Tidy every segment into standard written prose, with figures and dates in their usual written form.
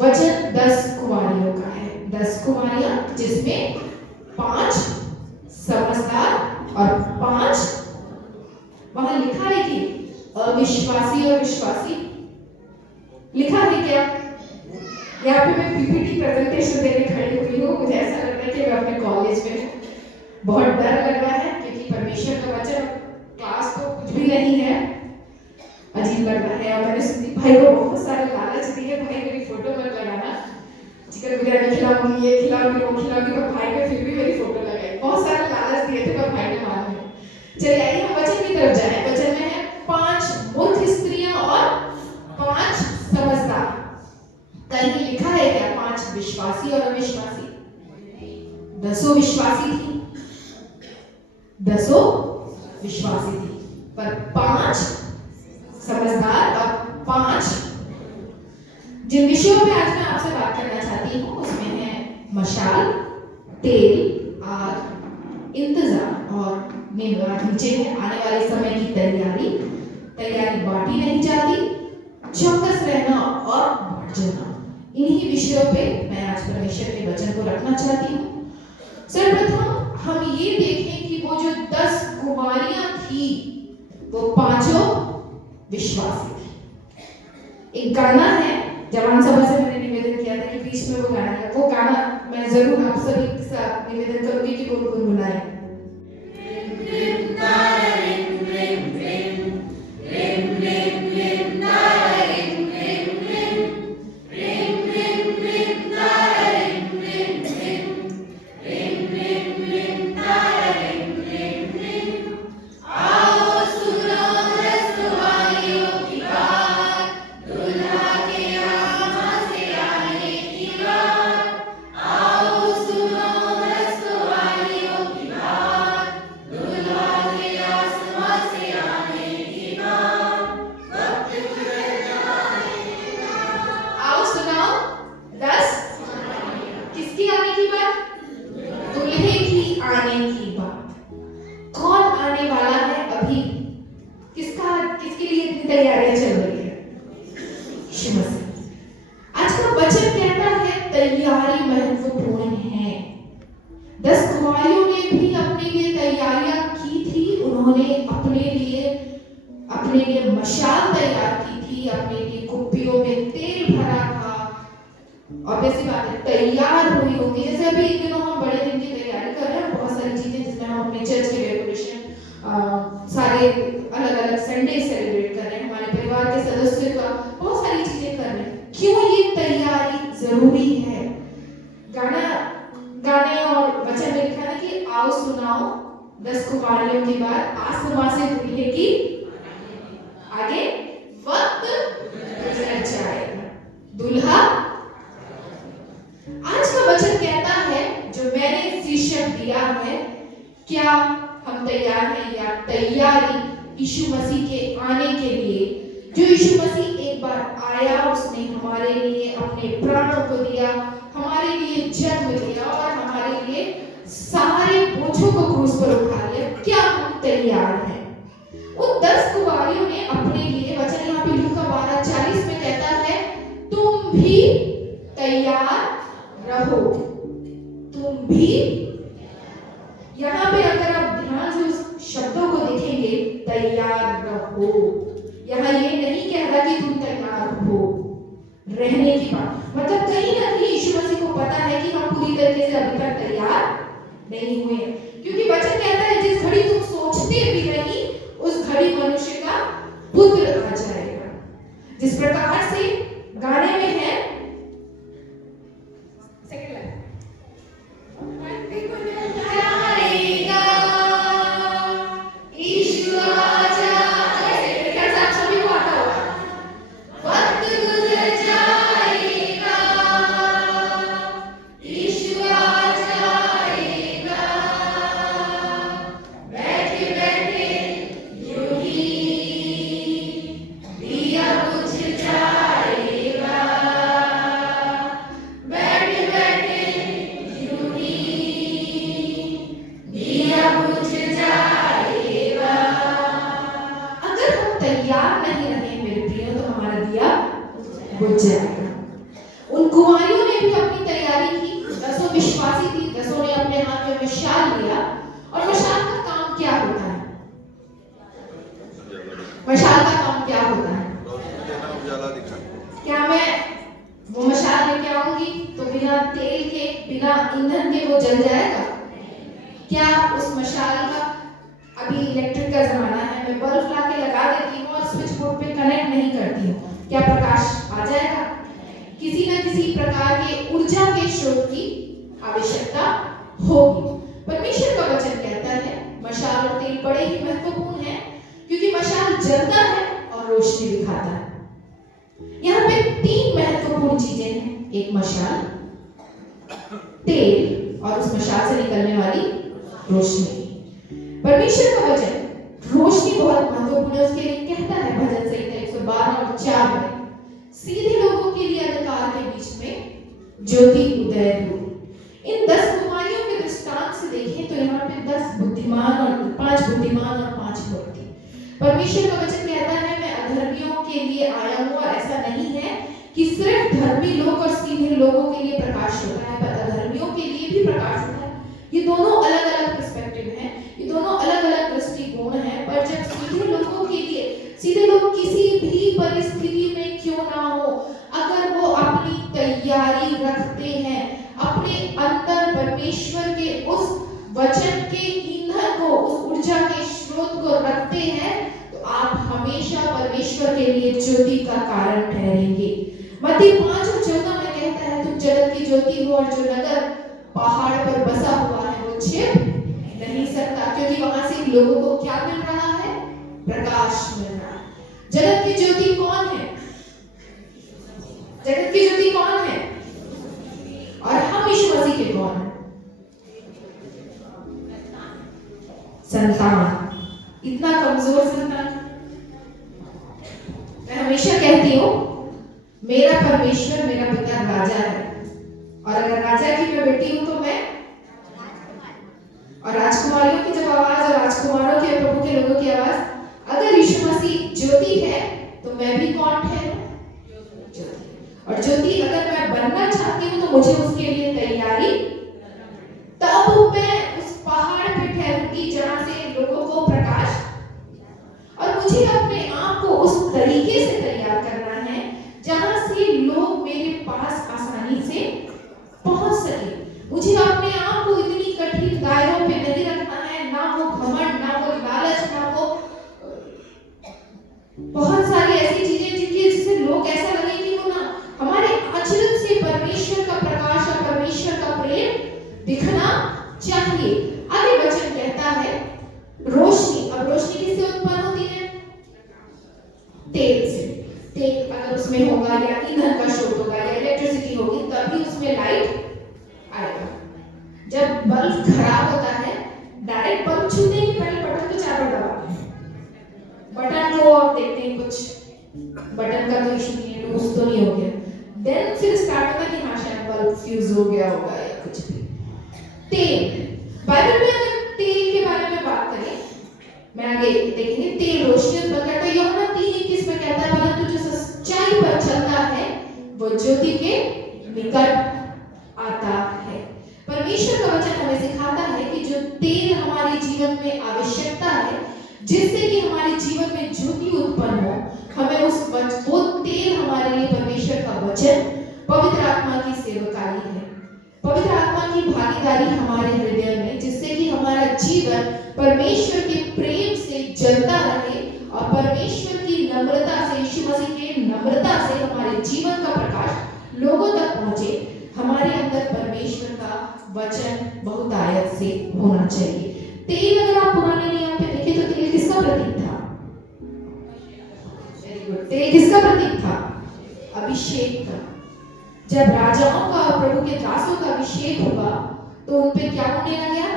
वचन 10 कुमारियों का है। 10 कुमारियां जिसमें 5 समझदार और 5 वहां लिखा है कि अविश्वासी और विश्वासी लिखा है क्या? यहाँ पे मैं पीपीटी प्रेजेंटेशन देने खड़ी हुई हूँ। मुझे ऐसा लग रहा है कि मैं अपने कॉलेज में बहुत डर लग रहा है क्योंकि परमेश्वर का वचन क्लास तो कुछ भी नहीं है, अजीब लग रहा है। और मैंने सुनी भाई को बहुत सारे लालच दिए, भाई मेरी फोटो मत लगाना, चिकन बिरयानी खिलाऊंगी, ये खिलाऊंगी, वो खिलाऊंगी, पर भाई ने फिर भी मेरी फोटो लगाई। बहुत सारे लालच दिए थे पर भाई ने मान लिया। चलिए आइए हम वचन की तरफ जाएं। वचन में है 5 मूर्ख स्त्रियां और 5 समझदार। कहीं लिखा है क्या 5 विश्वासी और अविश्वासी? 10 विश्वासी थी, 10 विश्वासी थी, पर 5 समझदार और 5। जिन विषयों पे आज मैं आपसे बात करना चाहती हूँ उसमें है मशाल, तेल, आग, इंतजार और नीचे है आने वाले समय की तैयारी। तैयारी बांटी नहीं जाती, चौकस रहना और बढ़ जाना। इन्हीं विषयों पे मैं आज परमेश्वर के वचन को रखना चाहती हूँ। सर्वप्रथम हम ये देखें कि वो जो 10 कुमारियां थी वो 5 विश्वासी थी। एक गाना है, जवान सभा से मैंने निवेदन किया था कि बीच में वो गाना मैं जरूर आप सभी के साथ निवेदन करूंगी कि वो गुनगुनाएं। मशाल का, अभी इलेक्ट्रिक का जमाना है, मैं बल्ब ला के लगा देती हूँ और स्विच बोर्ड पे कनेक्ट नहीं करती हूँ, क्या प्रकाश आ जाएगा? किसी न किसी प्रकार के ऊर्जा के स्रोत की आवश्यकता होगी। परमेश्वर का वचन कहता है मशाल और तेल बड़े ही महत्वपूर्ण है, क्योंकि मशाल जलता है और रोशनी दिखाता है। यहाँ पे तीन महत्वपूर्ण चीजें हैं, एक मशाल, तेल और उस मशाल से निकलने वाली रोशनी। परमेश्वर का वचन रोशनी बहुत महत्वपूर्ण है, उसके लिए कहता है भजन संहिता 112 और 4 में, सीधे लोगों के लिए अंधकार के बीच में ज्योति उदय हुई। इन 10 कुमारियों के दृष्टांत से देखें तो यहाँ पे 10 बुद्धिमान और 5 बुद्धिमान और 5 मूर्ति। परमेश्वर का वचन कहता है मैं अधर्मियों के लिए आया हूँ, और ऐसा नहीं है कि सिर्फ धर्मी लोग और सीधे लोगों के लिए प्रकाश होता है, पर अधर्मियों के लिए भी प्रकाश होता है। ये दोनों अलग अलग पर्सपेक्टिव हैं, ये दोनों अलग अलग दृष्टिकोण हैं, पर जब सीधे लोगों के लिए, सीधे लोग किसी भी परिस्थिति में क्यों ना हो, अगर वो अपनी तैयारी रखते हैं, अपने अंदर परमेश्वर के उस वचन के ईंधन को, उस ऊर्जा के स्रोत को रखते हैं, तो आप हमेशा परमेश्वर के लिए ज्योति का कारण ठहरेंगे। मत्ती 5 और 14 में कहता है तुम जगत की ज्योति हो, और जो नगर पहाड़ पर बसा हुआ है वो छिप नहीं सकता, क्योंकि वहां से लोगों को क्या मिल रहा है? प्रकाश मिल रहा है। जगत की ज्योति कौन है? जगत की ज्योति कौन है? और हम यीशु मसीह के कौन हैं? संतान। इतना कमजोर संतान। मैं हमेशा कहती हूँ मेरा परमेश्वर, मेरा पिता राजा है, और अगर राजा की मैं बेटी हूं तो मैं, और राजकुमारियों की जब आवाज और राजकुमारों के, प्रभु के लोगों की आवाज, अगर यीशु मसीह ज्योति है तो मैं भी कौन ठहरूं? ज्योति। और ज्योति अगर मैं बनना चाहती हूँ तो मुझे उसके लिए तैयारी, तब मैं उस पहाड़ पे ठहरूंगी जहां से लोगों को प्रकाश, और मुझे अपने आप को उस तरीके से तैयार करना है जहां से लोग मेरे पास आसानी से पहुंच सके। मुझे अपने आप को इतनी कठिन दायरों पे नहीं रखना है, ना वो घमंड, ना वो लालच, ना वो बहुत सारी ऐसी चीजें जिससे लोग ऐसा लगे कि वो ना हमारे आचरण से परमेश्वर का प्रकाश और परमेश्वर का प्रेम दिखना चाहिए। आगे वचन कहता है रोशनी। अब रोशनी किससे उत्पन्न होती है? तेल से। तेल अगर उसमें होगा या ईंधन का स्रोत होगा या इलेक्ट्रिसिटी होगी तभी उसमें लाइट आएगा। जब बल्ब खराब होता है, डायरेक्ट बल्ब छूने के पहले बटन को 4 बार दबाते हैं। बटन को आप देखते हैं कुछ बटन का तो इशू नहीं है, लूज तो नहीं हो गया, देन फिर स्टार्ट होता है कि हाँ शायद बल्ब फ्यूज हो गया होगा या कुछ भी। तेल, बाइबल में अगर तेल के बारे में बात करें, मैं आगे देखेंगे, तेल रोशनी उत्पन्न करता है। यूहन्ना 3:21 में कहता है परंतु जो सच्चाई पर चलता है वो ज्योति के निकट आता है। परमेश्वर का वचन हमें सिखाता है कि जो तेल हमारे जीवन में आवश्यकता है, जिससे कि हमारे जीवन में ज्योति उत्पन्न हो, हमें वो तेल हमारे लिए परमेश्वर का वचन, पवित्र आत्मा की सेवकाई है, पवित्र आत्मा की भागीदारी हमारे हृदय में, जिससे कि हमारा जीवन परमेश्वर के प्रेम से जलता रहे और परमेश्वर की नम्रता से, यीशु मसीह के नम्रता से हमारे जीवन का प्रकाश लोगों तक पहुंचे। हमारे अंदर परमेश्वर का वचन बहुतायत से होना चाहिए। तेल अगर आप पुराने नियम पे देखें तो तेल किसका प्रतीक था? तेल किसका प्रतीक था? अभिषेक का। जब राजाओं का, प्रभु के दासों का अभिषेक हुआ तो उन पे क्या होने लगा?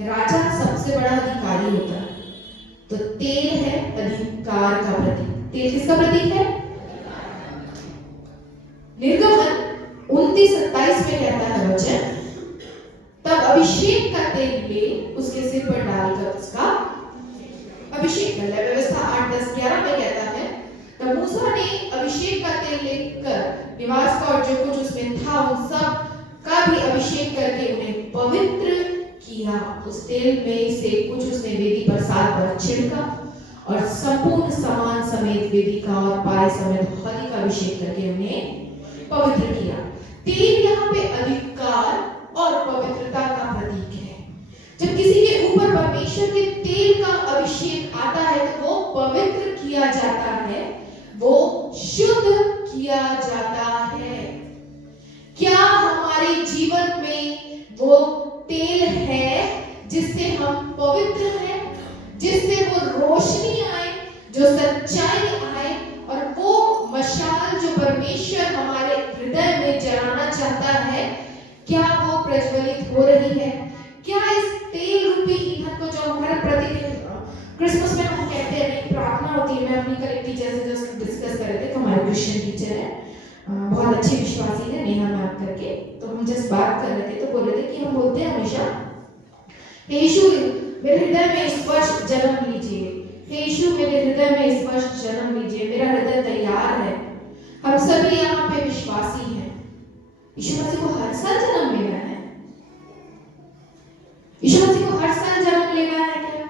राजा सबसे बड़ा अधिकारी होता है, तो तेल है अधिकार का प्रतीक। तेल किसका प्रतीक है? निर्गमन 29:27 में कहता है वचन, तब अभिषेक का तेल ले उसके सिर पर डालकर उसका अभिषेक कर ले। व्यवस्था 8:10-11 में कहता है तब मूसा ने अभिषेक का तेल लेकर निवास का और जो कुछ उसमें था उन सब का भी अभिषेक करके उन्हें पवित्र किया। उस तेल में से कुछ उसने वेदी पर 7 बार छिड़का और संपूर्ण सामान समेत वेदी का और पाए समेत हल्दी का अभिषेक करके उन्हें पवित्र किया। तेल यहाँ पे अधिकार और पवित्रता का प्रतीक है। ऊपर परमेश्वर के तेल का अभिषेक आता है तो वो पवित्र किया जाता है, वो शुद्ध किया जाता है। क्या हमारे जीवन में वो तेल है जिससे हम पवित्र हैं, जिससे वो रोशनी आए, जो सच्चाई आए, और वो मशाल जो परमेश्वर हमारे हृदय में जलाना चाहता है, क्या वो प्रज्वलित हो रही है? क्या इस तेल रूपी ईंधन को जो हम हर प्रतिदिन क्रिसमस में हम कहते हैं, प्रार्थना होती है, मैं अपनी करेक्ट टीचर से जस्ट डिस्कस कर रहे थे, तो हमारे क्रिश्चियन टीचर है, बहुत अच्छी विश्वासी है, नेहा मैम करके, तो हम जस्ट बात कर रहे थे, तो बोल रहे थे कि हम बोलते हैं हमेशा, हे यीशु मेरे हृदय में इस वर्ष जन्म लीजिए, हे यीशु मेरे हृदय में इस वर्ष जन्म लीजिए, मेरा हृदय तैयार है। हम सभी यहाँ पे विश्वासी हैं, यीशु मसीह को हर साल जन्म लेना है? यीशु मसीह को हर साल जन्म लेना है क्या?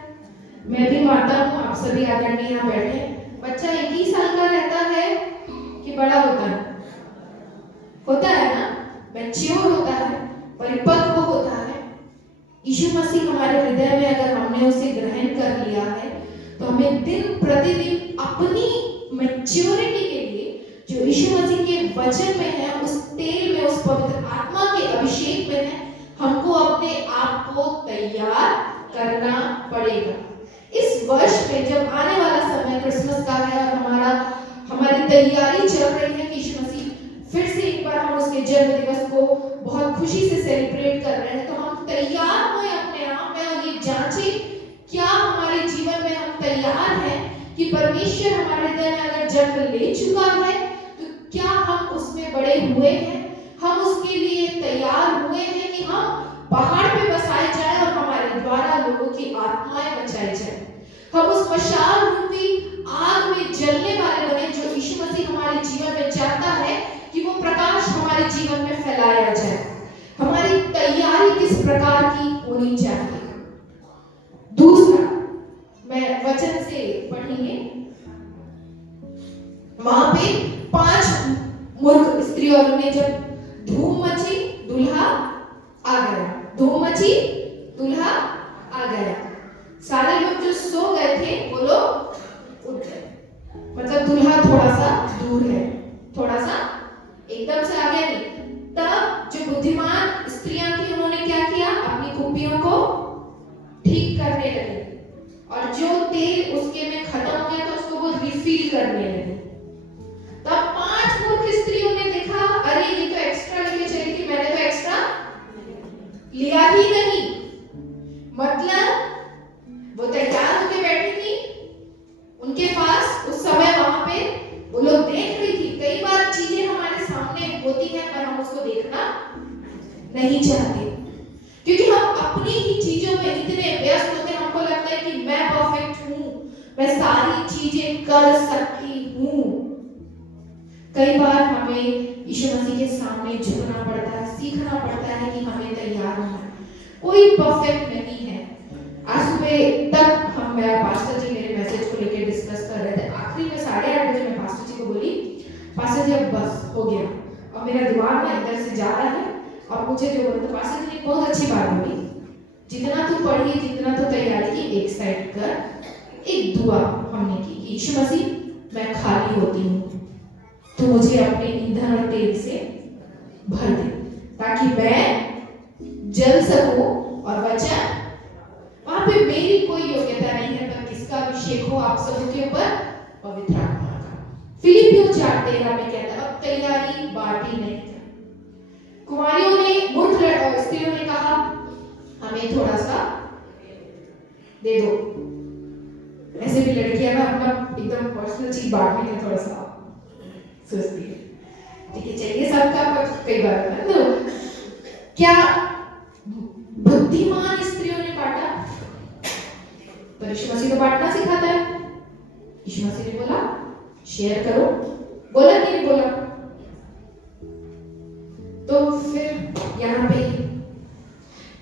मैं भी मानता हूँ, आप सभी आदरणीय यहाँ बैठे, बच्चा 21 साल का रहता है कि बड़ा होता है? होता है ना, मैच्योर होता है, परिपक्व होता है। यीशु मसीह हमारे हृदय में अगर हमने उसे ग्रहण कर लिया है, तो हमें दिन प्रतिदिन अपनी मैच्योरिटी के लिए जो यीशु मसीह के वचन में है, उस तेल में, उस पवित्र आत्मा के अभिषेक में है, हमको अपने आप को तैयार करना पड़ेगा। इस वर्ष में जब आने वाला समय क्रिसमस का है और हमारी तैयारी चल रही है कि यीशु मसीह फिर से एक बार हम उसके जन्म दिवस को बहुत खुशी से सेलिब्रेट कर रहे हैं, तो हम तैयार हों अपने आप में और ये जांचें क्या हमारे जीवन में हम तैयार हैं कि परमेश्वर हमारे हृदय में अगर जन्म ले चुका है तो क्या हम उसमें बड़े हुए हैं, हम उसके लिए तैयार हुए हैं कि हम पहाड़ पे बसाए जाए और हमारे द्वारा लोगों की आत्माएं बचाई जाए, हम उस मशाल रूपी आग में जलने वाले बने जो यीशु मसीह हमारे जीवन में चाहता है कि वो प्रकाश हमारे जीवन में फैलाया जाए। हमारी तैयारी किस प्रकार की होनी चाहिए? दूसरा, मैं वचन से पढ़ेंगे, वहां पे 5 मूर्ख स्त्रियों ने जब धूम मची, दूल्हा आ गया, धूम मची, दूल्हा आ गया, सारे लोग जो सो गए थे वो लोग उठ गए, मतलब दूल्हा थोड़ा सा दूर है, थोड़ा सा, एकदम से आगे नहीं। तब जो बुद्धिमान स्त्रियां थी उन्होंने क्या किया? अपनी कुप्पियों को ठीक करने लगे, और जो तेल उसके में खत्म हो गया था उसको वो रिफिल करने लगे। तब 5 मूर्ख स्त्रियों ने देखा, अरे ये तो एक्स्ट्रा लेके चली थी, मैंने तो एक्स्ट्रा लिया ही नहीं, मतलब वो तैयार होके बैठी थी, उनके पास उस समय वहां पे वो लोग देख रही थी। कई बार चीजें हमारे सामने होती हैं पर हम उसको देखना नहीं चाहते, क्योंकि हम अपनी ही चीजों में इतने व्यस्त होते हैं, हमको लगता है कि मैं परफेक्ट हूं, मैं सारी चीजें कर सकती हूं। कई बार हमें यीशु मसीह के सामने झुकना पड़ता है, सीखना पड़ता है कि हमें तैयार होना है। कोई परफेक्ट नहीं है। आज सुबह तक हम, मेरा पास्टर जी मेरे मैसेज को लेकर डिस्कस कर रहे थे, आखिरी में 8:30 बजे मैं पास्टर जी को बोली, पास्टर जी अब बस हो गया, और मेरा दिमाग ना इधर से जा रहा है, और मुझे जो बोले, तो पास्टर जी ने बहुत अच्छी बात बोली, जितना तू पढ़ी, जितना तू तैयारी की, एक साइड कर, एक दुआ हमने की, यीशु मसीह मैं खाली होती हूँ, तो मुझे अपने ईंधन और तेल से भर दे, ताकि मैं जल सकूं, और वचन वहां पे मेरी कोई योग्यता नहीं है, पर किसका अभिषेक हो आप सबों के ऊपर? पवित्र आत्मा का। फिलिपियों 4:13 में कहता है, अब तैयारी बाटी नहीं है। कुमारियों ने, मूर्ख स्त्रियों ने कहा, हमें थोड़ा सा दे दो। ऐसे भी लड़कियां ना अपना एकदम पर्सनल चीज बांटने में थोड़ा सा सोचती है, ठीक है चाहिए सबका, पर कई बार मतलब क्या बुद्धिमान स्त्रियों ने बांटा? पर यीशु मसीह को बांटना सिखाता है। यीशु मसीह ने बोला शेयर करो, बोला कि नहीं बोला? तो फिर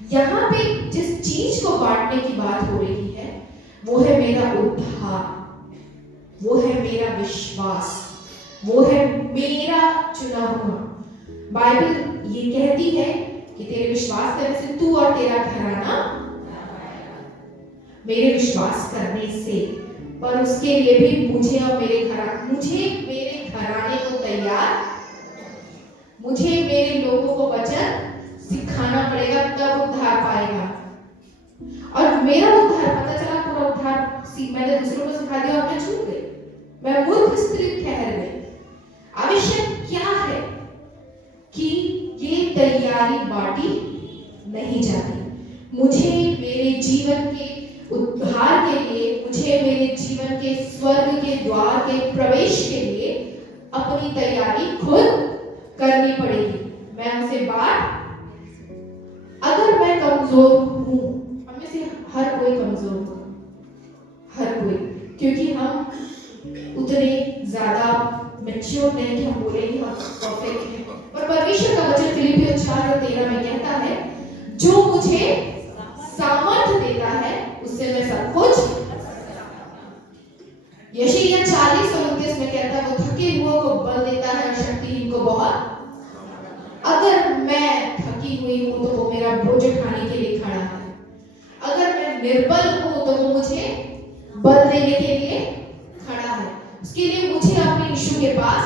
यहाँ पे जिस चीज को बांटने की बात हो रही है वो है मेरा उद्धार, वो है मेरा विश्वास, वो है मेरा चुना हुआ। बाइबल ये कहती है कि तेरे विश्वास करने से तू और तेरा घराना, मेरे विश्वास करने से, पर उसके लिए भी मुझे मेरे घराने को तैयार, मुझे मेरे लोगों को वचन सिखाना पड़ेगा, तब उद्धार पाएगा। और मेरा उद्धार पता चला, पूरा उद्धार मैंने दूसरों को सिखा दिया और मैं छूट गई, मैं मूर्ख स्त्री ठहर गई। आवश्यक क्या है कि ये तैयारी बांटी नहीं जाती। मुझे मेरे जीवन के उद्धार के लिए, मुझे मेरे जीवन के स्वर्ग के द्वार के प्रवेश के लिए अपनी तैयारी खुद करनी पड़ेगी। मैं उनसे बात, अगर मैं कमजोर हूं, हम में से हर कोई कमजोर हो, हर कोई, क्योंकि हम उतने ज्यादा मैच्योर नहीं कि हम बोले कि हम परफेक्ट हैं। पर परमेश्वर का वचन फिलिपियों 4:13 में कहता है, जो मुझे सामर्थ देता है उससे मैं सब कुछ। यशायाह 40:29 में कहता है, वो थके हुए को बल देता है और शक्तिहीन को बहुत। अगर मैं थकी हुई हूं तो वो मेरा बोझ उठाने के लिए खड़ा है। अगर मैं निर्बल हूं तो वो मुझे बल देने के लिए खड़ा है। उसके लिए मुझे अपने यीशु के पास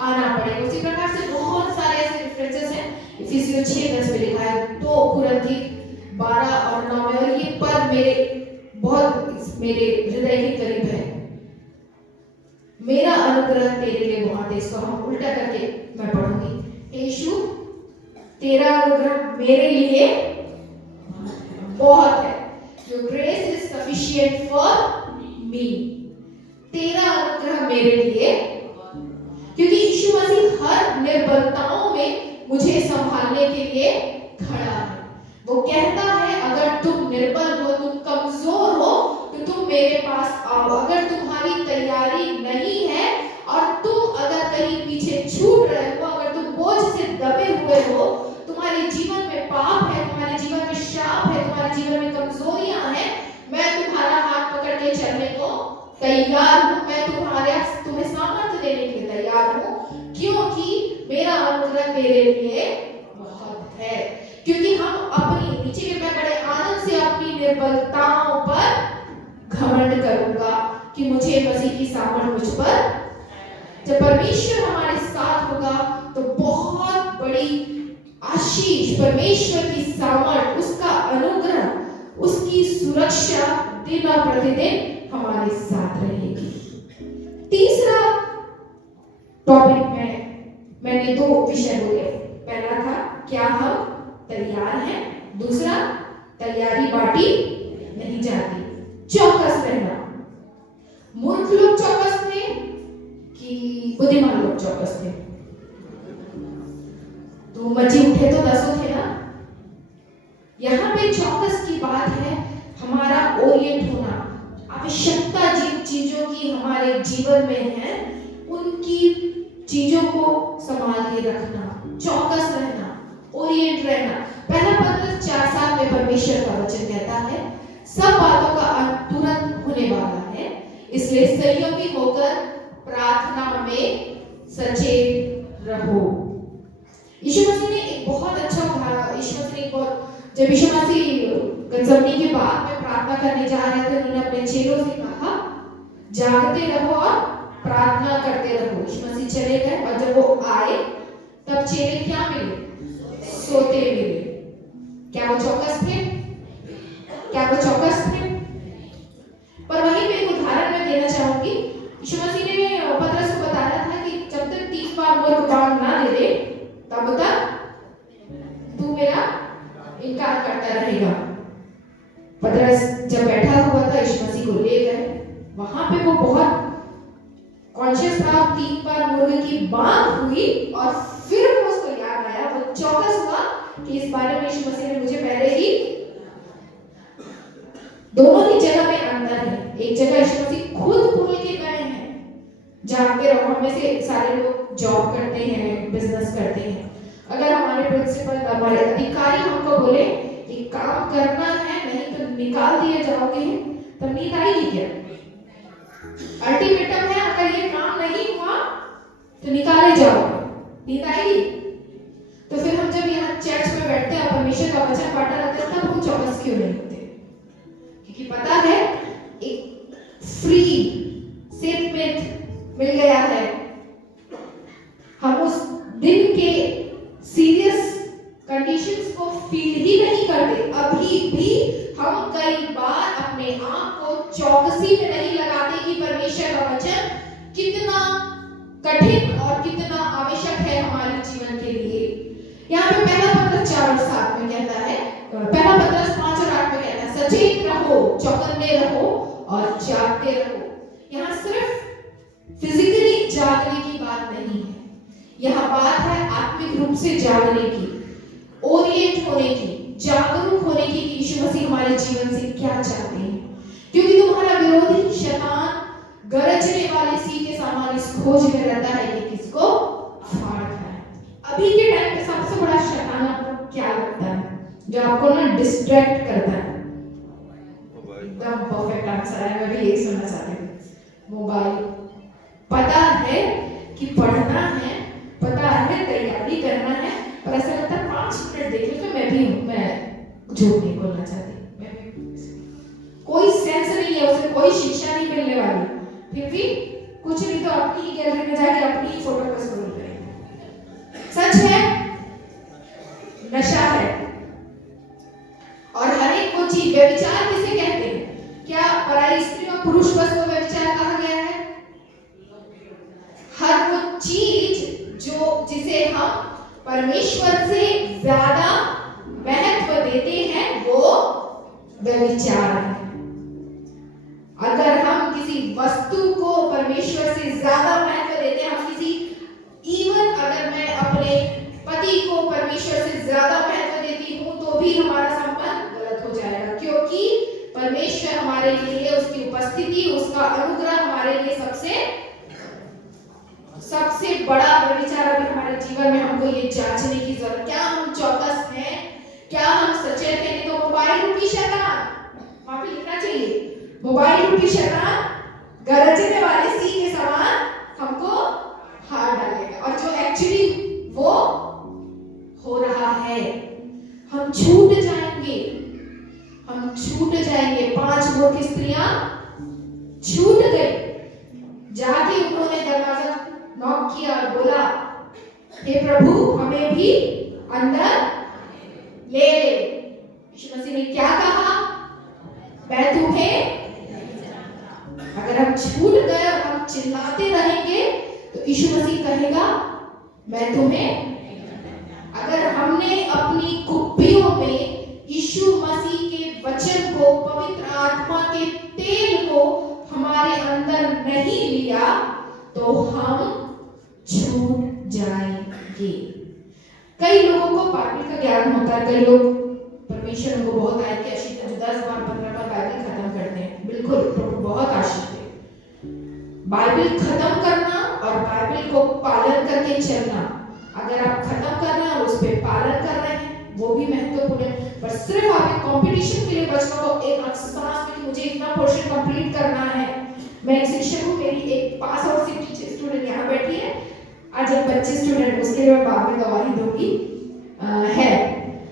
आना पड़ेगा। उसी प्रकार से बहुत सारे ऐसे रेफरेंसेस हैं। इफिसियों 6:10 में लिखा है, 2 कुरिन्थी 12 और 9 में, और ये पद मेरे हृदय के करीब है। मेरा अनुग्रह तेरे लिए बहुत है। इसको हम उल्टा करके मैं पढ़ूंगी, यीशु तेरा अनुग्रह मेरे लिए बहुत है। Your grace is sufficient for me। तेरा अनुग्रह मेरे लिए, क्योंकि यीशु मसीह हर निर्बलताओं में मुझे संभालने के लिए खड़ा है। वो कहता है, अगर तुम निर्बल हो, तुम कमजोर हो, तो तुम मेरे पास आओ। अगर तुम्हारी तैयारी नहीं है और तुम अगर कहीं पीछे छूट रहे हो, अगर तुम बोझ से दबे हुए हो, तुम्हारे जीवन में पाप है, तुम्हारे जीवन में श्राप है, तुम्हारे जीवन में कमजोरियां हैं, मैं तुम्हारा हाथ पकड़ के चलने को तैयार हूं। मैं तुम्हें सामर्थ्य देने के लिए तैयार हूं, क्योंकि मेरा अनुग्रह तेरे लिए बहुत है। क्योंकि हम अपनी, नीचे के मैं बड़े आनंद से अपनी निर्बलताओं पर घमंड करूंगा कि मुझे मसीह की सामर्थ मुझ पर। जब परमेश्वर हमारे साथ होगा तो बहुत बड़ी आशीष, परमेश्वर की सामर्थ, उसका अनुग्रह, उसकी सुरक्षा दिन और प्रतिदिन हमारे साथ रहेगी। तीसरा टॉपिक में मैंने 2 विषय बोले। पहला था क्या हम तैयार हैं, दूसरा तैयारी बांटी नहीं जाती। चौकस रहना। मूर्ख लोग चौकस थे कि बुद्धिमान लोग चौकस थे? तो मची उठे तो 10 थे ना। यहाँ पे चौकस की बात है हमारा ओरिएंट होना, आवश्यकता जिन चीजों की हमारे जीवन में है उनकी चीजों को संभाल के रखना, चौकस रहना, ओरिएंट रहना। पहला पत्रस 4:7 में परमेश्वर का वचन कहता है, सब बातों का अंत तुरंत होने वाला है, इसलिए संयमी होकर प्रार्थना में सचेत रहो। यीशु मसीह ने एक बहुत अच्छा उदाहरण, जब यीशु मसीह गत्सेमनी के बाद में प्रार्थना करने जा रहे थे, उन्होंने अपने चेलों से कहा, जागते रहो और प्रार्थना करते रहो। यीशु मसीह चले गए और जब वो आए तब चेले क्या मिले? सोते मिले। क्या वो चौकस थे? पर वहीं पे एक उदाहरण मैं देना चाहूंगी। यीशु मसीह ने पतरस को बताया था कि जब तक 3 बार मुर्ख बाण ना दे दे तब तक तू मेरा इनकार करता रहेगा। पतरस जब बैठा हुआ था, यीशु मसीह को ले गए, वहां पे वो बहुत कॉन्शियस था। 3 बार मुर्गे की बात हुई और फिर वो उसको याद आया, वो चौकस हुआ कि इस बारे में यीशु मसीह ने मुझे पहले ही। दोनों ही जगह में अंतर है। एक जगह यीशु मसीह खुद बोल के गए हैं, जागते रहो। हम में से सारे लोग जॉब करते हैं, बिजनेस करते हैं। अगर हमारे प्रिंसिपल, हमारे अधिकारी हमको बोले कि काम करना है, नहीं तो निकाल दिए जाओगे, तब नींद आएगी क्या? अल्टीमेटम है, अगर ये काम नहीं हुआ तो निकाले जाओगे, नींद आएगी? तो फिर हम जब यहाँ चर्च में बैठते हैं, परमेश्वर का वचन पढ़ते रहते हैं, तब हम चौकस क्यों नहीं होते? क्योंकि पता फ्री सेफ मिल गया है। हम उस दिन के सीरियस कंडीशंस को फील ही नहीं करते। अभी भी हम कई बार अपने आप को चौकसी में नहीं लगाते कि परमेश्वर का वचन कितना कठिन और कितना आवश्यक है हमारे जीवन के लिए। यहाँ पे पहला पत्रस 4 और 7 में कहता है, पहला पत्रस 5 और 8 में कहता है, सचेत रहो, चौकन्ने रहो और जागते रहो। यहाँ सिर्फ फिजिकली जागने की बात नहीं है, यहाँ बात है आत्मिक रूप से जागने की, ओरिएंट होने की, जागरूक होने की कि यीशु मसीह हमारे जीवन से क्या चाहते हैं। क्योंकि तुम्हारा विरोधी शैतान गरजने वाले सिंह के समान इस खोज में रहता है कि किसको फाड़ खाए। अभी के टाइम पे सबसे बड़ा शैतान आपको क्या लगता है जो आपको ना डिस्ट्रैक्ट करता है? एकदम परफेक्ट आंसर है, मैं भी यही सुनना चाहती हूँ। मोबाइल। पता है कि पढ़ना है, पता है तैयारी करना है, पर ऐसा लगता है 5 मिनट देख लो तो मैं झूठ नहीं बोलना चाहती, कोई सेंस नहीं है, उसे कोई शिक्षा नहीं मिलने वाली, फिर भी कुछ नहीं तो अपनी ही गैलरी में जाके अपनी ही फोटो को स्क्रॉल करेंगे। सच है, नशा है। और हर एक वो चीज, व्यभिचार किसे कहते हैं? क्या पराई स्त्री और पुरुष बस को व्यभिचार कहा गया है? हर वो चीज जिसे हम परमेश्वर से ज्यादा महत्व देते हैं वो व्यभिचार है। अगर हम किसी वस्तु को परमेश्वर से ज्यादा महत्व देते हैं, हम अगर मैं अपने पति को परमेश्वर से ज्यादा महत्व देती हूँ तो भी हमारा संबंध गलत हो जाएगा, क्योंकि परमेश्वर हमारे लिए, उसकी उपस्थिति, उसका अनुग्रह हमारे लिए सबसे बड़ा व्यभिचार। अभी हमारे जीवन में हमको ये जांचने की जरूरत, क्या हम चौकस हैं, क्या हम सचेत हैं? तो मोबाइल रूपी शैतान, वहां पे लिखना चाहिए, मोबाइल रूपी शैतान गरजने वाले सिंह के समान हमको हार डालेगा। और जो एक्चुअली वो हो रहा है, हम छूट जाएंगे। 5 मूर्ख स्त्रियां छूट गई। जाके उन्होंने दरवाजा नॉक किया और बोला, हे प्रभु हमें भी अंदर ले ले। यीशु मसीह ने क्या कहा? मैं तुम्हें, अगर हम छूट गए और हम चिल्लाते रहेंगे तो यीशु मसीह कहेगा मैं तुम्हें। अगर हमने अपनी कुप्पियों में यीशु मसीह के वचन को, पवित्र आत्मा के तेल को हमारे अंदर नहीं लिया तो हम छूट जाएंगे। कई लोगों को बाइबल का ज्ञान होता है, कई लोग परमेश्वर उनको बहुत आशीष है, जो 10 बार 15 बार बाइबल खत्म करते हैं। बिल्कुल, प्रभु बहुत आशीष है। बाइबल खत्म करना और बाइबल को पालन करके चलना, अगर आप खत्म कर रहे हैं और उस पर पालन कर रहे हैं वो भी महत्वपूर्ण है। पर सिर्फ आप एक कंपटीशन के लिए बच रहे हो, एक सांस में कि मुझे इतना पोर्शन कंप्लीट करना है। मैं एक शिक्षक हूँ, मेरी एक पास आउट स्टूडेंट यहाँ बैठी है, आज एक 25 स्टूडेंट, उसके लिए मैं बाद में गवाही दूंगी।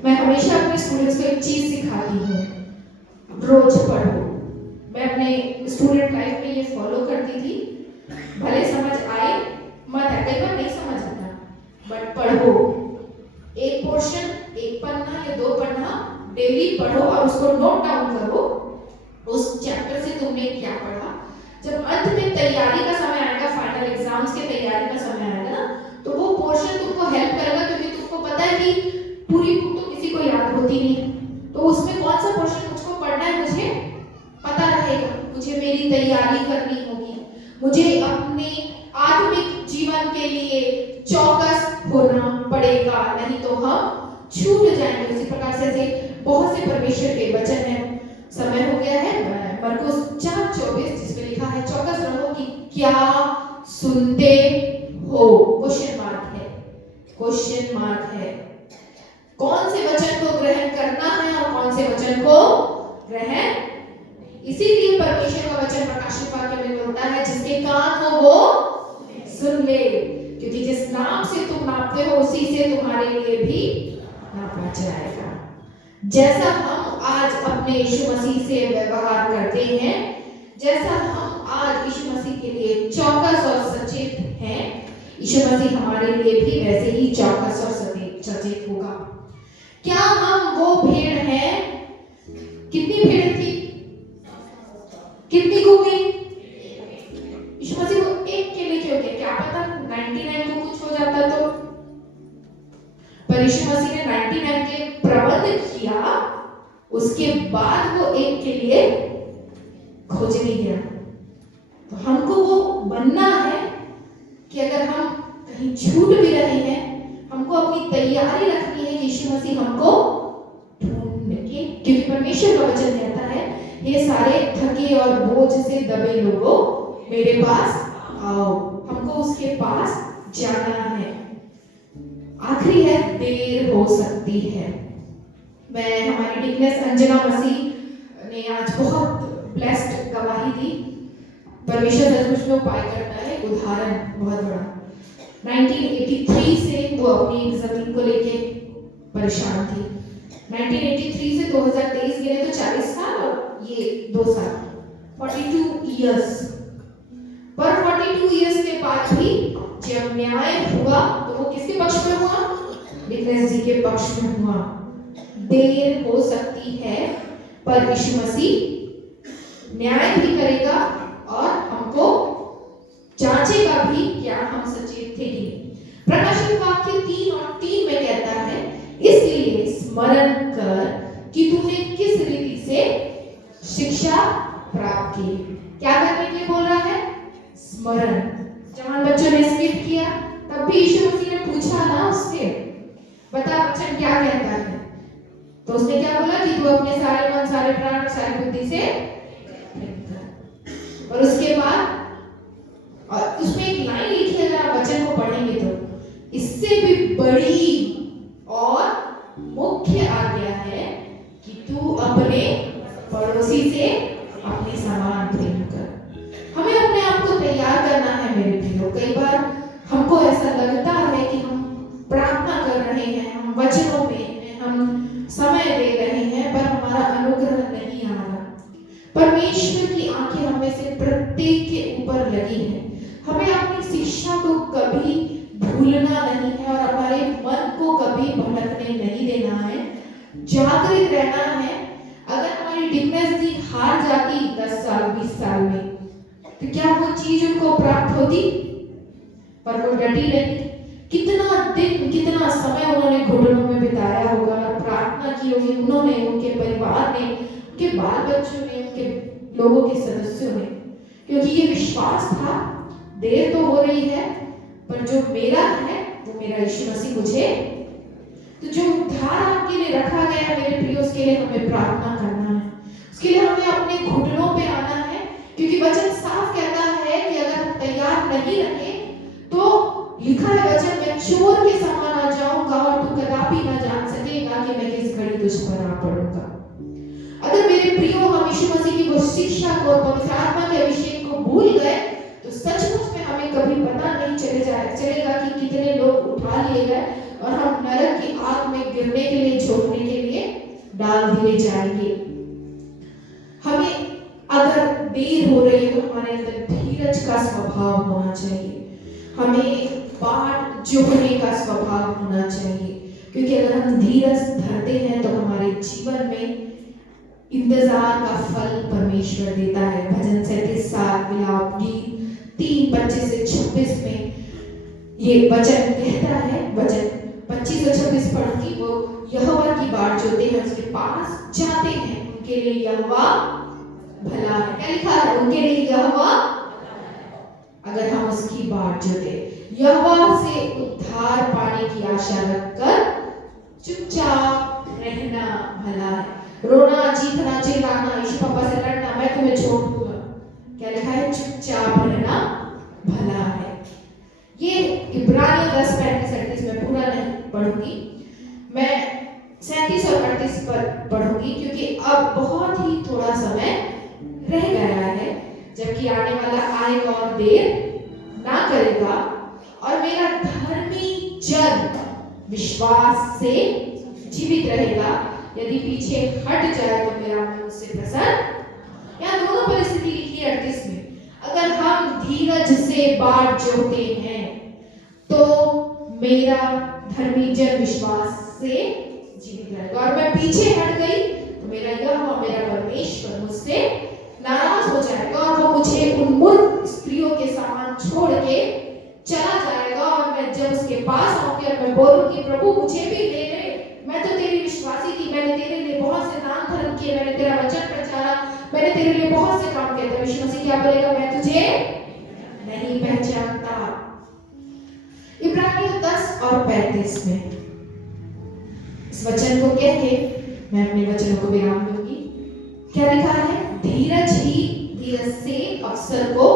मैं हमेशा अपने स्टूडेंट्स को एक चीज सिखाती हूँ, रोज पढ़ो। मैं अपने स्टूडेंट लाइफ में ये फॉलो करती थी, भले समझ आए मत आए, कई बार नहीं समझ आता, बट पढ़ो। एक पोर्शन, एक पन्ना या 2 पन्ना डेली पढ़ो और उसको नोट डाउन करो, उस चैप्टर से तुमने क्या पढ़ा। जब अंत में तैयारी का समय आएगा, फाइनल एग्जाम्स के तैयारी का समय आएगा ना, तो वो पोर्शन तुमको हेल्प करेगा, क्योंकि तुमको पता है कि पूरी बुक तो किसी को याद होती नहीं, तो उसमें कौन सा पोर्शन मुझको पढ़ना है मुझे पता रहेगा। मुझे मेरी तैयारी करनी होगी, मुझे अपने आत्मिक जीवन के लिए चौकस होना पड़ेगा, नहीं तो हम छूट जाएंगे। उसी प्रकार से बहुत से परमेश्वर के वचन है। समय हो गया है, मरकुस 4:24 जिसमें लिखा है चौकस रहो कि क्या सुनते हो। क्वेश्चन मार्क है। कौन से वचन को ग्रहण करना है और कौन से वचन को ग्रहण, इसीलिए परमेश्वर का वचन प्रकाशित वाक्य में बोलता है जिसके कान हो वो सुन ले, क्योंकि जिस नाम से तुम नापते हो उसी से तुम्हारे लिए भी नापा जाएगा। जैसा हम आज अपने यीशु मसीह से व्यवहार करते हैं, जैसा हम आज यीशु मसीह के लिए चौकस और सचेत हैं, यीशु मसीह हमारे लिए भी वैसे ही चौकस और सचेत होगा। क्या हम वो भेड़ हैं? कितनी भेड़ थी? कितनी घूमी? यीशु मसीह को एक के लिए क्यों किया? क्या पता 99 को कुछ हो जाता तो। पर यीशु मसीह ने 99 के प्रबंध किया, उसके बाद वो एक के लिए खोजने गया। तो हमको वो बनना है कि अगर हम कहीं छूट भी रहे हैं, हमको अपनी तैयारी रखनी है कि यीशु मसीह हमको ढूंढने की, क्योंकि परमेश्वर का वचन कहता है, ये सारे थके और बोझ से दबे लोगों मेरे पास आओ। हमको उसके पास जाना है। आखिरी है, देर हो सकती है। मैं हमारी डिकनेस अंजना मसीह ने आज बहुत ब्लेस्ड गवाही दी। परमेश्वर सचमुच में उपाय करता है, उदाहरण बहुत बड़ा। 1983 से वो अपनी एक जमीन को लेके परेशान थी। 1983 से 2023 गिने तो 40 साल और ये 2 साल, 42 इयर्स। पर 42 इयर्स के बाद भी जब न्याय हुआ तो वो किसके पक्ष में हुआ? डिकनेस जी के पक्ष में हुआ। देर हो सकती है पर यीशु मसीह न्याय भी करेगा और हमको जांचेगा भी क्या हम सचेत थे कि नहीं। प्रकाशित वाक्य 3 और 3 में कहता है, इसलिए स्मरण कर कि तूने किस रीति से शिक्षा प्राप्त की। क्या करने के लिए बोल रहा है? स्मरण। जवान बच्चों ने स्किप किया, तब भी यीशु मसीह ने पूछा ना उससे, बता वचन क्या कहता है? तो उसने क्या बोला कि तू अपने सारे मन, सारे प्राण और सारी बुद्धि से, और उसके बाद और उसमें एक लाइन लिखी है, अगर आप वचन को पढ़ेंगे तो, इससे भी बड़ी और मुख्य आज्ञा है कि तू अपने पड़ोसी से अपने समान प्रेम कर। हमें अपने आप को तैयार करना है मेरे प्रियो। कई बार हमको ऐसा लगता है कि हम प्रार्थना कर रहे हैं, हम वचनों में हम समय दे रहे हैं, पर हमारा अनुग्रह नहीं आ रहा। परमेश्वर की आंखें हमें से प्रत्येक के ऊपर लगी है। हमें अपनी शिक्षा को कभी भूलना नहीं है और हमारे मन को कभी भटकने नहीं देना है, जागृत रहना है। अगर हमारी डिकनेस जी हार जाती 10 साल 20 साल में, तो क्या वो चीज उनको प्राप्त होती? पर वो डटी रही। कितना दिन, कितना समय उन्होंने घुटनों में बिताया होगा, प्रार्थना की होगी उन्होंने, उनके परिवार ने, उनके बाल बच्चों ने, उनके लोगों के सदस्यों ने, क्योंकि ये विश्वास था, देर तो हो रही है पर जो मेरा है वो मेरा यीशु मसीह मुझे, तो जो उद्धार आपके लिए रखा गया है मेरे प्रिय, उसके लिए हमें प्रार्थना करना है, उसके लिए हमें अपने घुटनों पे आना है। क्योंकि वचन साफ कहता है कि अगर हम तैयार नहीं रहे तो लिखा है वचन में, चोर के समान आ जाऊंगा और तू कदापि ना जान सकेगा कि मैं किस घड़ी तुझ पर आ पड़ूंगा। अगर मेरे प्रियो हम यीशु मसीह की वो शिक्षा को, पवित्र आत्मा के अभिषेक को भूल गए तो सचमुच में हमें कभी पता नहीं चलेगा कि कितने लोग उठा लिए गए और हम नरक की आग में गिरने के लिए, झोंकने के लिए डाल दिए जाएंगे। हमें अगर देर हो रही है तो हमारे अंदर धीरज का स्वभाव होना चाहिए, हमें बाट जोड़ने का स्वभाव होना चाहिए। क्योंकि अगर हम धीरज धरते हैं तो हमारे जीवन में इंतजार का फल परमेश्वर देता है। भजन 37 विलाप गीत 3:25-26 में ये वचन कहता है, वचन 25 और 26 पढ़ूंगी, वो यहोवा की बाट जोते हैं, उसके पास जाते हैं, उनके लिए यहोवा भला है। क्या लिखा है? उनके लिए यहोवा, अगर हम उसकी बाट जोते, यहोवा से उद्धार पाने की आशा रखकर चुपचाप रहना भला है। रोना, चीखना, चिल्लाना, यीशु पापा से लड़ना, मैं तुम्हें छोड़ दूंगा, क्या लिखा है? चुपचाप रहना भला है। ये इब्रानियों 10:35-38 में पूरा नहीं पढ़ूंगी, मैं 37 और 38 पर पढ़ूंगी, क्योंकि अब बहुत ही थोड़ा समय रह गया है, जबकि आने वाला आएगा और देर ना करेगा, और मेरा धर्मी जन विश्वास से जीवित रहेगा। यदि पीछे हट जाए तो मेरा मन उससे प्रसन्न। यहाँ दोनों परिस्थिति लिखी है 38 में। अगर हम धीरज से बाट जोते हैं तो मेरा धर्मी जन विश्वास से जीवित रहेगा। और मैं पीछे हट गई तो मेरा यहोवा मेरा परमेश्वर मुझसे नाराज हो जाएगा और वो मुझे उन मूर्ख स्त्रियों के समान छोड़ के चला जाएगा। और मैं जब उसके पास आऊंगी और मैं बोलूंगी प्रभु मुझे भी ले ले, मैं तो तेरी विश्वासी थी, मैंने तेरे लिए बहुत से दान धर्म किए, मैंने तेरा वचन प्रचारा, मैंने तेरे लिए बहुत से काम किए, तो यीशु मसीह क्या बोलेगा? मैं तुझे नहीं पहचानता। इब्रानियों 10 और 35 में इस वचन को कह के मैं अपने वचनों को विराम दूंगी। क्या लिखा है? धीरज से अवसर को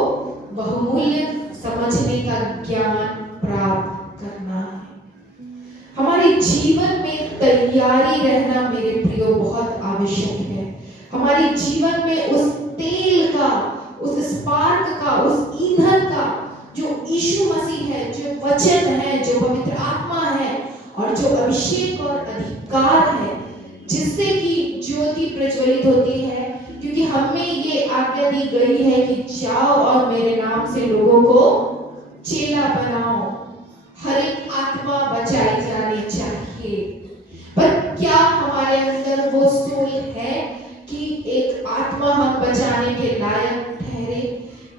बहुमूल्य समझने का ज्ञान प्राप्त करना है। हमारे जीवन में तैयारी रहना मेरे प्रियो बहुत आवश्यक है। हमारे जीवन में उस तेल का, उस स्पार्क का, उस ईंधन का जो यीशु मसीह है, जो वचन है, जो पवित्र आत्मा है और जो अभिषेक और अधिकार है, जिससे कि ज्योति प्रज्वलित होती है। क्योंकि हमें ये आज्ञा दी गई है कि जाओ और मेरे नाम से लोगों को चेला बनाओ। हर एक आत्मा बचाई जानी चाहिए। पर क्या हमारे अंदर वो सोल है कि एक आत्मा हम बचाने के लायक ठहरे?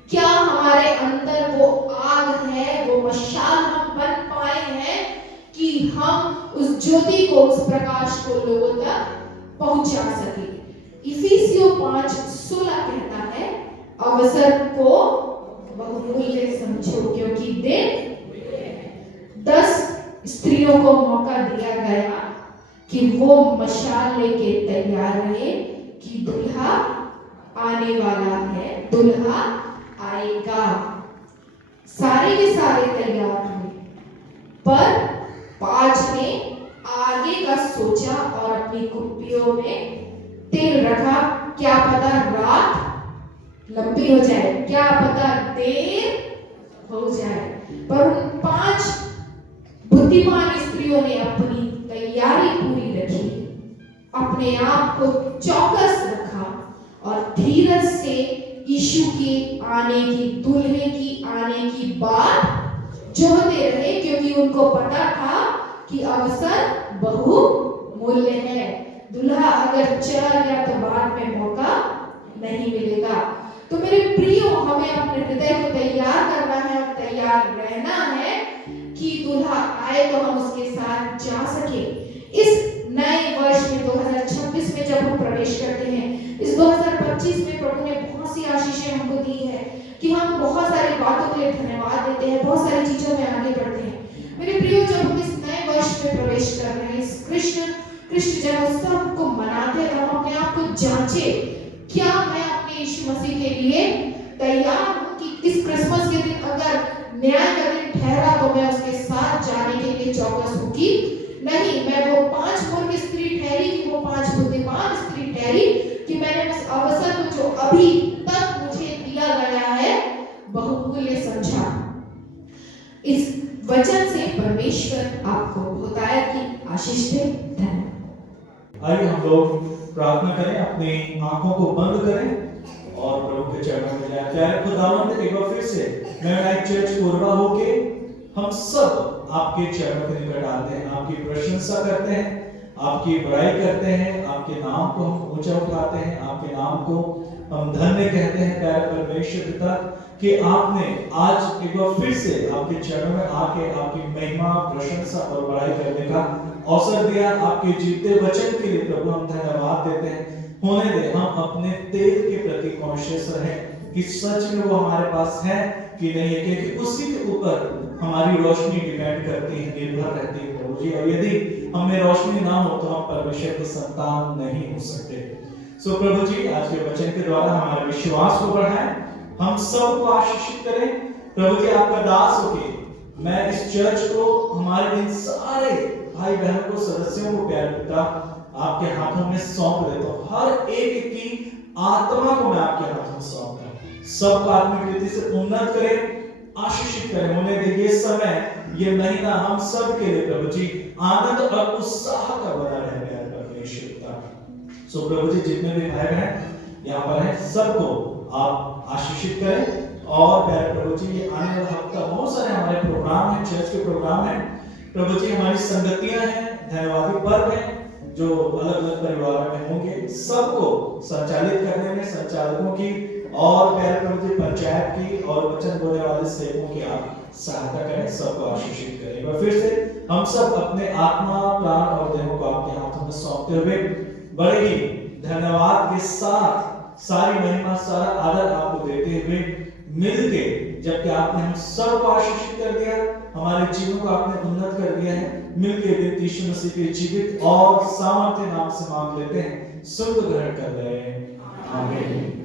क्या हमारे अंदर वो आग है, वो मशाल हम बन पाए हैं कि हम उस ज्योति को, उस प्रकाश को लोगों तक पहुंचा सके? इफिसियों 5:16 कहता है, अवसर को बहुमूल्य समझो क्योंकि दिन 10 स्त्रियों को मौका दिया गया कि वो मशाल लेके तैयार रहे कि दुल्हा आने वाला है, दुल्हा आएगा। सारे के सारे तैयार हुए, पर 5 ने आगे का सोचा और अपनी कुप्पियों में तेल रखा। क्या पता रात लंबी हो जाए, क्या पता देर हो जाए। पर उन 5 बुद्धिमान स्त्रियों ने अपनी तैयारी पूरी रखी, अपने आप को चौकस रखा और धीरज से यीशु के आने की, दुल्हे की आने की बात जोहते रहे, क्योंकि उनको पता था कि अवसर बहुमूल्य है। दुल्हा अगर चला गया तो बाद में मौका नहीं मिलेगा। तो मेरे प्रियो, हमें अपने हृदय को तैयार करना है और तैयार रहना है कि दुल्हा आए तो हम उसके साथ जा सके। इस नए वर्ष में 2026 में जब हम प्रवेश करते हैं, इस 2025 में प्रभु ने बहुत सी आशीषें हमको दी है कि हम बहुत सारी बातों के लिए धन्यवाद देते हैं, बहुत सारी चीजों में आगे बढ़ते हैं। मेरे प्रियो, जब हम इस नए वर्ष में प्रवेश कर रहे हैं, इस कृष्ण जन्मोत्सव को मनाते हैं, तो हम अपने आप को जांचे, क्या मैं अपने यीशु मसीह के लिए तैयार हूं कि इस क्रिसमस के दिन अगर न्याय का दिन ठहरा तो मैं उसके साथ जाने के लिए चौकस हूं कि नहीं। मैं वो 5 मूर्ख स्त्री ठहरी कि वो 5 बुद्धिमान स्त्री ठहरी कि मैंने उस अवसर को जो अभी तक मुझे दिया गया है बहुमूल्य समझा। इस वचन से परमेश्वर आपको बहुतायत की आशीष दे। धन्यवाद। आइए हम लोग प्रार्थना करें, अपनी आंखों को बंद करें और प्रभु के चरणों में जाएं। प्यारे खुदावंद, एक बार फिर से मेमोनाइट चर्च कोरबा होके हम सब आपके चरणों के निकट आते हैं, आपकी प्रशंसा करते हैं, आपकी बड़ाई करते हैं, आपके नाम को हम ऊंचा उठाते हैं, आपके नाम को हम धन्य कहते हैं। प्यारे परमेश्वर पिता, कि आपने आज एक बार फिर से आपके चरणों में आके आपकी महिमा, प्रशंसा और बड़ाई करने का अवसर दिया। आपके जीते वचन के लिए प्रभु हम धन्यवाद देते हैं। होने दे हम अपने तेल के प्रति कॉन्शियस रहें कि सच में वो हमारे पास है कि नहीं है, क्योंकि उसी के ऊपर हमारी रोशनी डिपेंड करती है, निर्भर रहती है प्रभु जी। और यदि हमें रोशनी ना हो तो हम परमेश्वर के संतान नहीं हो सकते। सो प्रभु जी, आज के वचन के द्वारा हमारे विश्वास को बढ़ाएं, हम सबको आशीषित करें। प्रभु जी, आपका दास होके मैं इस चर्च को, हमारे इन सारे भाई बहनों को, सदस्यों को प्यारे पिता आपके हाथों में सौंप देता हूं। हर एक की आत्मा को मैं आपके हाथों में सौंपता हूं। सबको आत्मिक रीति से उन्नत करें, आशीषित करें। होने दे ये समय, ये महीना हम सब के लिए प्रभु जी आनंद और उत्साह का बना रहे प्यारे परमेश्वर पिता। सो प्रभु जी, जितने भी भाई बहन यहाँ पर हैं, सबको आप आशीषित करें। और प्यारे प्रभु जी ये आने वाला हफ्ता बहुत सारे हमारे प्रोग्राम हैं, चर्च के प्रोग्राम हैं प्रभु जी, हमारी संगतियां हैं, धन्यवादी पर्व हैं जो अलग अलग परिवारों में होंगे, सबको संचालित करने में संचालकों की और प्यारे प्रभु जी पंचायत की और वचन बोलने वाले सेवकों की आप सहायता करें, सबको आशीषित करें। और फिर से हम सब अपने आत्मा प्राण और देहों को आपके हाथों में सौंपते हुए बड़े ही धन्यवाद के साथ सारी महिमा सारा आदर आपको देते हुए मिलके, जबकि आपने हम सबको आशीषित कर दिया, हमारे जीवन को आपने उन्नत कर दिया है, मिलके यीशु मसीह के जीवित और सामर्थ्य नाम से मांग लेते हैं, सुन ग्रहण कर रहे हैं, आमीन।